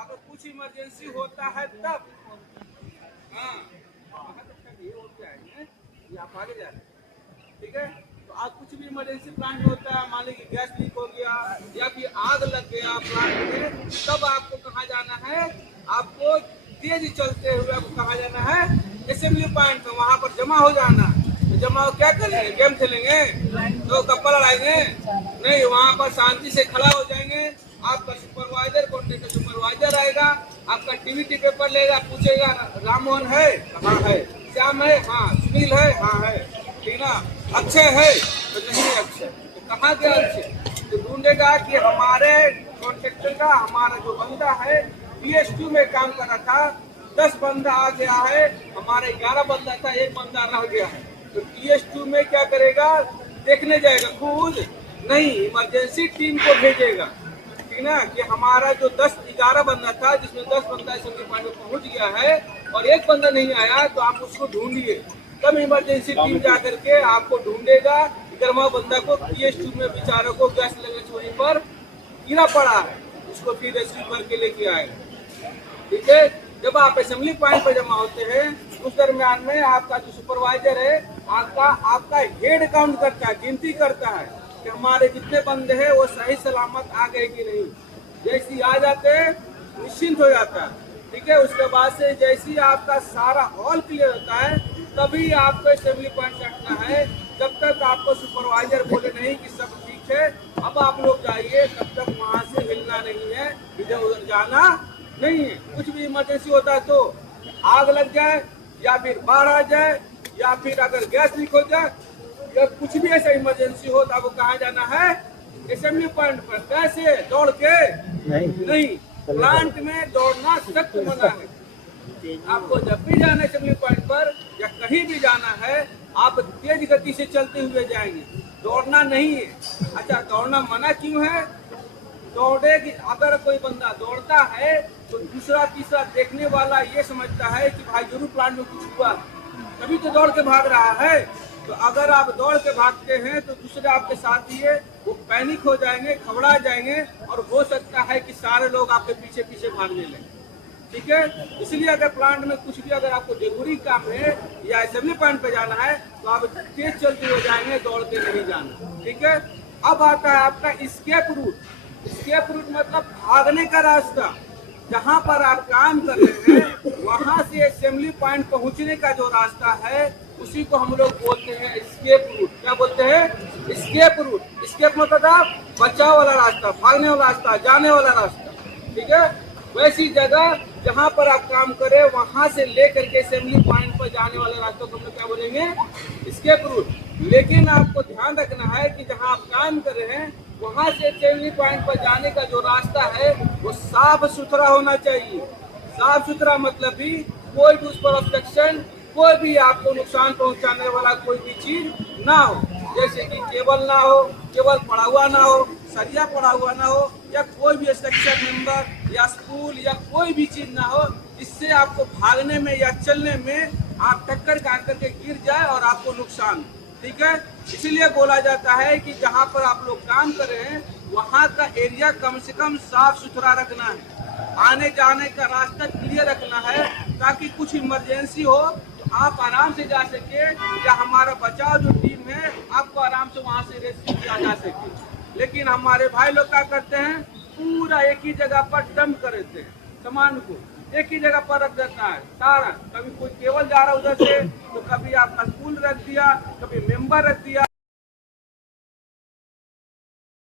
अगर कुछ इमरजेंसी होता है तब हाँ ये हो जाएंगे ये आप आगे जा रहे हैं ठीक है। तो आज कुछ भी इमरजेंसी प्लांट होता है, मान लीजिए गैस लीक हो गया या फिर आग लग गया प्लांट में, तब आपको कहाँ जाना है, आपको तेज चलते हुए आपको कहाँ जाना है, असेंबली पॉइंट में, वहाँ पर जमा हो जाना। तो जमा हो क्या करेंगे, गेम खेलेंगे तो कप्पा लड़ाएंगे नहीं, वहाँ पर शांति से खड़ा हो जाएंगे। आपका सुपरवाइजर कॉन्ट्रैक्टर सुपरवाइजर आएगा, आपका टीवी पेपर लेगा, पूछेगा राममोहन है, हाँ है, श्याम है, हाँ, सुनील है, हाँ है, ठीक ना, अक्षय है तो नहीं अक्षय, तो कहाँ गया अक्षय, तो ढूंढेगा कि हमारे कॉन्ट्रैक्टर का हमारा जो बंदा है PS2 में काम कर रहा था, 10 बंदा आ गया है, हमारे 11 बंदा था, एक बंदा रह गया है, तो PS2 में क्या करेगा, देखने जाएगा, खुद नहीं इमरजेंसी टीम को भेजेगा, ठीक ना, कि हमारा जो 10-11 बंदा था जिसमें 10 बंदा असेंबली पॉइंट में पहुंच गया है और एक बंदा नहीं आया, तो आप उसको ढूंढिए। तब इमरजेंसी टीम जा करके आपको ढूंढेगा, 11वां बंदा को PS2 में बेचारों को गैस लगे वहीं पर गिरा पड़ा है, उसको फिर रेस्क्यू करके लेके आएगा, ठीक है। जब आप असेंबली पॉइंट पर जमा होते हैं उस दरमियान में आपका जो सुपरवाइजर है आपका हेड काउंट करता है, गिनती करता है कि हमारे जितने बंदे हैं वो सही सलामत आ गए कि नहीं। जैसे ही आ जाते हैं निश्चिंत हो जाता है, ठीक है। उसके बाद से जैसे ही आपका सारा हॉल क्लियर होता है तभी आपको असेंबली पॉइंट रखना है, जब तक आपको सुपरवाइजर बोले नहीं कि सब ठीक है अब आप लोग जाइए, तब तक वहाँ से हिलना नहीं है, इधर उधर जाना नहीं है। कुछ भी इमरजेंसी होता है तो आग लग जाए या फिर बाढ़ आ जाए या फिर अगर गैस लीक हो जाए या कुछ भी ऐसा इमरजेंसी हो तो आपको कहाँ जाना है, असेंबली पॉइंट पर। कैसे, दौड़ के नहीं, प्लांट में दौड़ना सख्त मना है। आपको जब भी जाना है असेंबली पॉइंट पर या कहीं भी जाना है, आप तेज गति से चलते हुए जाएंगे, दौड़ना नहीं है। अच्छा, दौड़ना मना क्यों है, दौड़े कि अगर कोई बंदा दौड़ता है तो दूसरा तीसरा देखने वाला ये समझता है कि भाई जरूर प्लांट में कुछ हुआ, तभी तो दौड़ के भाग रहा है। तो अगर आप दौड़ के भागते हैं तो दूसरे आपके साथ ही वो पैनिक हो जाएंगे, घबरा जाएंगे और हो सकता है कि सारे लोग आपके पीछे पीछे भागने लगें, ठीक है। इसलिए अगर प्लांट में कुछ भी अगर आपको जरूरी काम है या असेंबली पॉइंट पे जाना है तो आप तेज चलते हुए जाएंगे, दौड़ के नहीं जाना, ठीक है। अब आता है आपका स्केप रूट। स्केप रूट मतलब भागने का रास्ता। जहाँ पर आप काम कर रहे हैं वहाँ से असेंबली पॉइंट पहुँचने का जो रास्ता है उसी को हम लोग बोलते हैं स्केप रूट। क्या बोलते हैं, स्केप रूट। स्केप मतलब आप बचाव वाला रास्ता, भागने वाला रास्ता, जाने वाला रास्ता, ठीक है। वैसी जगह जहाँ पर आप काम करें वहाँ से लेकर के असेंबली पॉइंट पर जाने वाले रास्तों को हम लोग क्या बोलेंगे, स्केप रूट। लेकिन आपको ध्यान रखना है कि जहाँ आप काम कर रहे हैं वहाँ से असेंबली पॉइंट पर जाने का जो रास्ता है वो साफ सुथरा होना चाहिए। साफ सुथरा मतलब भी कोई भी उस पर ऑब्स्ट्रक्शन, कोई भी आपको नुकसान पहुंचाने वाला कोई भी चीज ना हो, जैसे कि केबल ना हो, केबल पड़ा हुआ ना हो, सरिया पड़ा हुआ ना हो, या कोई भी स्ट्रक्चर मेंबर या स्पूल या कोई भी चीज ना हो जिससे आपको भागने में या चलने में आप टक्कर खा करके गिर जाए और आपको नुकसान, ठीक है। इसीलिए बोला जाता है कि जहाँ पर आप लोग काम कर रहे हैं वहाँ का एरिया कम से कम साफ सुथरा रखना है, आने जाने का रास्ता क्लियर रखना है, ताकि कुछ इमरजेंसी हो तो आप आराम से जा सके या हमारा बचाव जो टीम है आपको आराम से वहाँ से रेस्क्यू किया जा सके। लेकिन हमारे भाई लोग क्या करते हैं, पूरा एक ही जगह पर डंप कर देते हैं, सामान को एक ही जगह पर रख देता है सारा। कभी कोई केबल जा रहा उधर से तो कभी आपका स्पूल रख दिया, कभी मेंबर रख दिया।